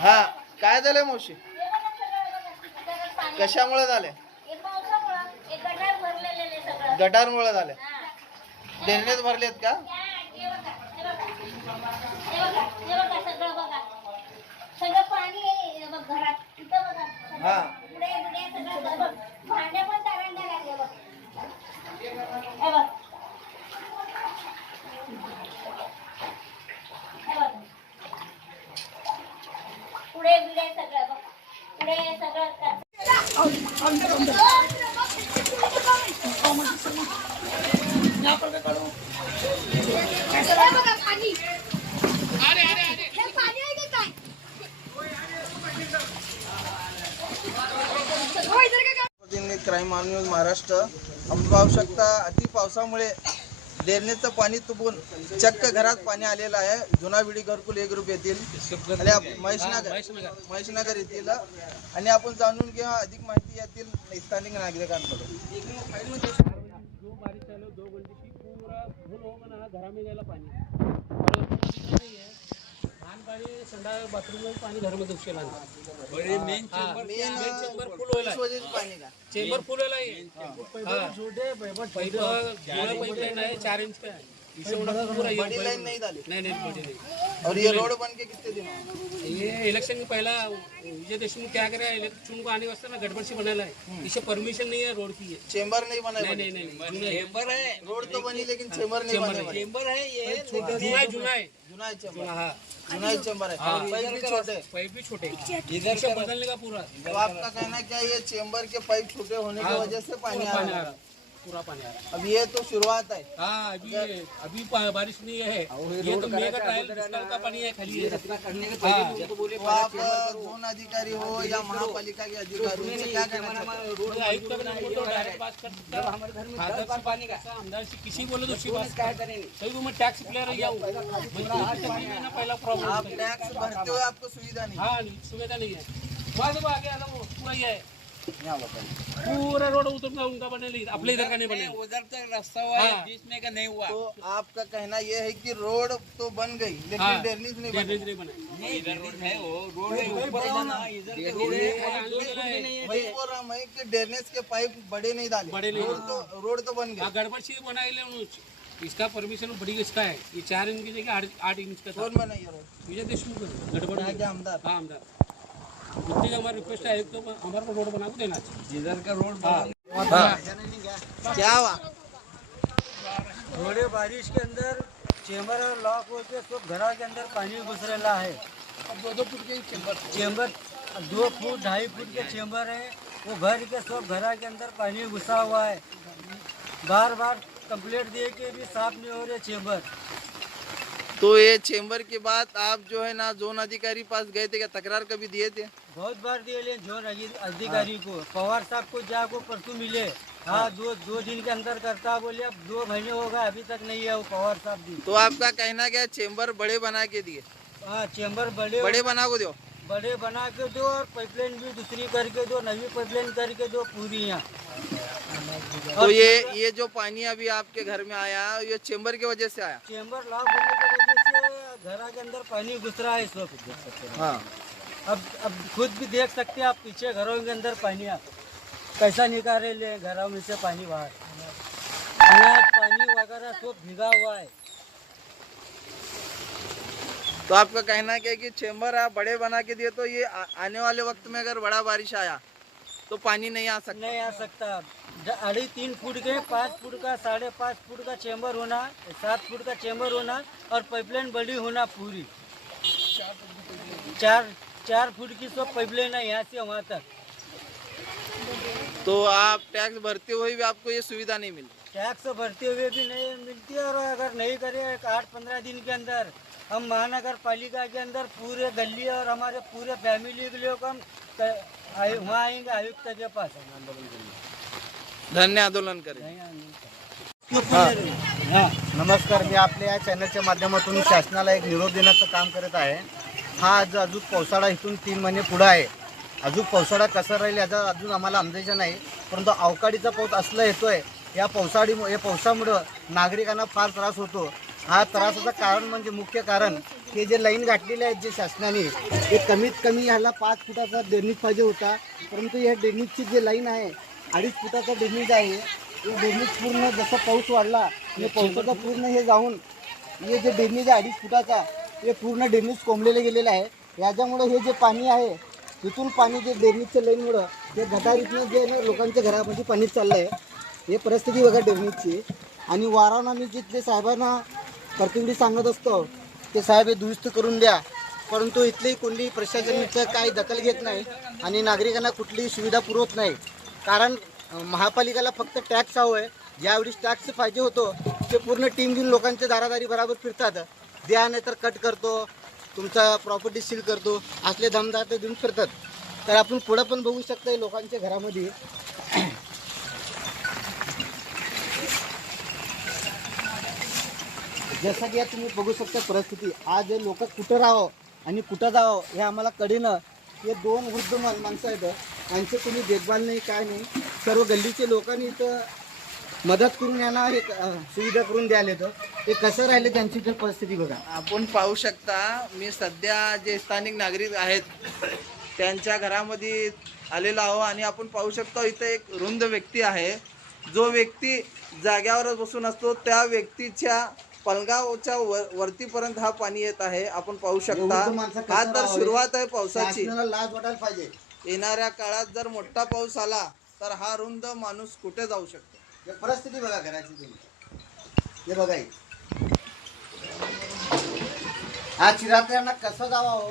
हा. काय झालंय मावशी? कशामुळे झाले गटारमुळे झाले ड्रेनेज भरलेत का? हा. पुढे पुढे सगळं बघ भांडे पण तारंगा लागले बघ हे बघ हे बघ पुढे बिडे सगळं बघ पुढे सगळं कचरा. हे बघा पाणी हे पाणी आहे का काय हो, इधर का प्रतिनिधी क्राईम न्यूज महाराष्ट्र. आपण पाहू शकता अति पावसामुळे ड्रेनेजचं पाणी तुपून चक्क घरात पाणी आलेलं आहे. जुना विडी घरकुल एक ग्रुप येथील आणि महेशनगर महेशनगर येथील आणि आपण जाणून घेऊ अधिक माहिती यातील स्थानिक नागरिकांकडून. जो बारिश चालू दो घंटे की पूरा फुल हो ना में और है bathroom main chamber full chamber full है चार इंच का? है. ये बड़ी लाइन नहीं डाली नहीं नहीं बड़ी नहीं. और ये रोड बन के कितने दिन ये इलेक्शन में पहला विजय देशमुख क्या करे इलेक्शन को आने वास्ते ना गड़बड़ से बनाला है इसे परमिशन नहीं है रोड की है चेंबर नहीं बना। नहीं नहीं नहीं चेंबर है। रोड तो बनी लेकिन चेंबर नहीं बने बने। चेंबर है ये जुना है जुना है। जुना है चेंबर हाँ। ही चेंबर है. पाइप भी छोटे। पाइप भी छोटे. इधर से बदलने का पूरा? तो आपका कहना क्या है ये चेंबर के पाइप छोटे होने की वजह से पानी आ रहा है पूरा पानी आ रहा है अभी ये तो शुरुआत है। हाँ अभी ये, अभी बारिश नहीं है। ये तो मेगा ट्रायल का पानी है खाली हाँ। तो आप जोन अधिकारी हो या महापालिका के अधिकारी तो तो हाँ, किसी बोले तो शिवास कहीं मैं टैक्स प्लेयर जाऊँ पहला प्रॉब्लम आप टैक्स भरते हो आपको सुविधा नहीं। हाँ सुविधा नहीं है। बाद आगे वो पूरा ही है। पूरा रोड उतर उनका बने नहीं अपने इधर का नहीं बने उधर तक रास्ता हुआ है हाँ। बीच में का नहीं हुआ. तो आपका कहना यह है कि रोड तो बन गई लेकिन हाँ। ड्रेनेज नहीं बनी। नहीं बने। नहीं इधर है वो रोड है ऊपर इधर रोड है है। वही बोल रहा मैं कि ड्रेनेज के पाइप बड़े नहीं डाले। बड़े नहीं रोड तो रोड तो बन हाँ गड़बड़ चीज़ बनाई ले इसका परमिशन बड़ी इसका है। ये चार इंच की जगह आठ- इंच का था। कौन बनाई ये रोड? विजय देशमुख। है, गड़बड़ यहाँ नहीं। के आमदार। हाँ आमदार। उतनी का हमारा रिक्वेस्ट है एक तो हमारे को रोड बना के देना चाहिए। इधर का रोड हाँ। क्या हुआ? थोड़े बारिश के अंदर चेम्बर और लॉक होके सब घर के अंदर पानी घुस रहा है। दो दो फुट के चेंबर चेम्बर दो फुट ढाई फुट के चेम्बर है। वो घर के सब घर के अंदर पानी घुसा हुआ है। बार बार कंप्लेंट दिए के भी साफ़ नहीं हो रहे चेम्बर तो ये चेंबर के बाद आप जो है ना जोन अधिकारी पास गए थे क्या? तकरार कभी दिए थे? बहुत बार दिए ले जोन अधि- अधिकारी को पवार साहब को जाको परसों मिले हाँ दो दो दिन के अंदर करता बोले अब दो महीने हो गए अभी तक नहीं है वो पवार साहब भी तो आपका कहना क्या है, चेंबर बड़े बना के दिए? हाँ चेम्बर बड़े बड़े बना को दो। बड़े बना के दो और पाइपलाइन भी दूसरी करके दो नवी पाइपलाइन करके दो पूरी यहाँ। तो ये ये जो पानी अभी आपके घर में आया ये चेंबर की वजह से आया? चेम्बर लॉक होने की वजह घरा के अंदर पानी घुस रहा है इस वक्त। देख सकते हैं। हाँ अब अब खुद भी देख सकते हैं आप पीछे घरों के अंदर पानी आप कैसा निकाले ले घरों में से पानी बाहर। अनाज पानी वगैरह सब भिगा हुआ है। तो आपका कहना क्या है कि चेंबर आप बड़े बना के दिए तो ये आने वाले वक्त में अगर बड़ा बारिश आया तो पानी नहीं आ सकता. नहीं आ सकता. अढ़ी तीन फुट के पाँच फुट का साढ़े पाँच फुट का चेम्बर होना सात फुट का चेम्बर होना और पाइपलाइन बड़ी होना पूरी. चार चार फुट की सब पाइपलाइन है यहाँ से वहाँ तक. तो आप टैक्स भरते हुए भी आपको ये सुविधा नहीं मिली टैक्स भरते हुए भी नहीं मिलती और अगर नहीं करे एक आठ पंद्रह दिन के अंदर हम महानगर पालिका के अंदर पूरे गली और हमारे पूरे फैमिली के लोग हम वहाँ आएंगे आयुक्त के पास। हम आंदोलन के लिए धन्य आंदोलन करें। हां नमस्कार मी आपल्या या चॅनलच्या माध्यमातून शासनाला एक निरोप देण्याचं काम करत आहे. हा आज अजून पावसाळा इथून तीन महिने पुढं आहे. अजून पावसाळा कसा राहील याचा अजून आम्हाला अंदाजा नाही परंतु अवकाळीचा पाऊस असला येतोय या पावसाळी या पावसामुळं नागरिकांना फार त्रास होतो. हा त्रासाचं कारण म्हणजे मुख्य कारण हे जे लाईन गाठलेले आहेत जे शासनाने ते कमीत कमी ह्याला पाच फुटाचा ड्रेनेज पाहिजे होता. परंतु या ड्रेनेजची जे लाईन आहे अडीच फुटाचा ड्रेनेज आहे. हे ड्रेनेज पूर्ण जसं पाऊस वाढला आणि पावसाचा पूर्ण हे जाऊन हे जे ड्रेनेज आहे अडीच फुटाचा हे पूर्ण ड्रेनेज कोंबलेलं गेलेलं आहे. याच्यामुळं हे जे पाणी आहे तिथून पाणी जे ड्रेनेजच्या लाईनमुळं ते गटारीतनं जे लोकांच्या घरामध्ये पाणी चाललं आहे हे परिस्थिती बघा ड्रेनेजची आणि वारंवार मी जिथले साहेबांना प्रतिनिधी सांगत असतो ते साहेब हे दुरुस्त करून द्या. परंतु इथली कोणली प्रशासन इथं काही दखल घेत नाही आणि नागरिकांना कुठलीही सुविधा पुरवत नाही. कारण महापालिकेला फक्त टॅक्स हवं आहे. ज्यावेळी टॅक्स पाहिजे होतो ते पूर्ण टीम घेऊन लोकांच्या दारादारी बराबर फिरतात. द्या नाही तर कट करतो तुमचा प्रॉपर्टी सील करतो असले धमदार ते देऊन फिरतात. तर आपण पुढं पण बघू शकतो लोकांच्या घरामध्ये. जसं की तुम्ही बघू शकता परिस्थिती. आज लोक कुठं राहावं आणि कुठं जावं हे आम्हाला कळेनं. हे दोन वृद्ध माणसं आहेत. यांचे कोणी देखभाल नाही काय नाही. सर्व गल्लीचे लोकांनी इथं मदत करून यांना एक सुविधा करून द्यायला येतं. ते कसं राहिले त्यांची तर परिस्थिती बघा. आपण पाहू शकता मी सध्या जे स्थानिक नागरिक आहेत त्यांच्या घरामध्ये आलेलो आहो आणि आपण पाहू शकतो इथं एक रुंद व्यक्ती आहे. जो व्यक्ती जाग्यावरच बसून असतो त्या व्यक्तीच्या पलगावच्या वर वरतीपर्यंत हा पाणी येत आहे. आपण पाहू शकता हा तर? सुरुवात आहे पावसाची. लाज वाटायला पाहिजे. येणाऱ्या काळात जर मोठा पाऊस आला तर हा रुंद माणूस कुठे जाऊ शकतो? परिस्थिती बघा घराची तुम्ही. हे बघा ही. चिरात्यांना कसं जावं?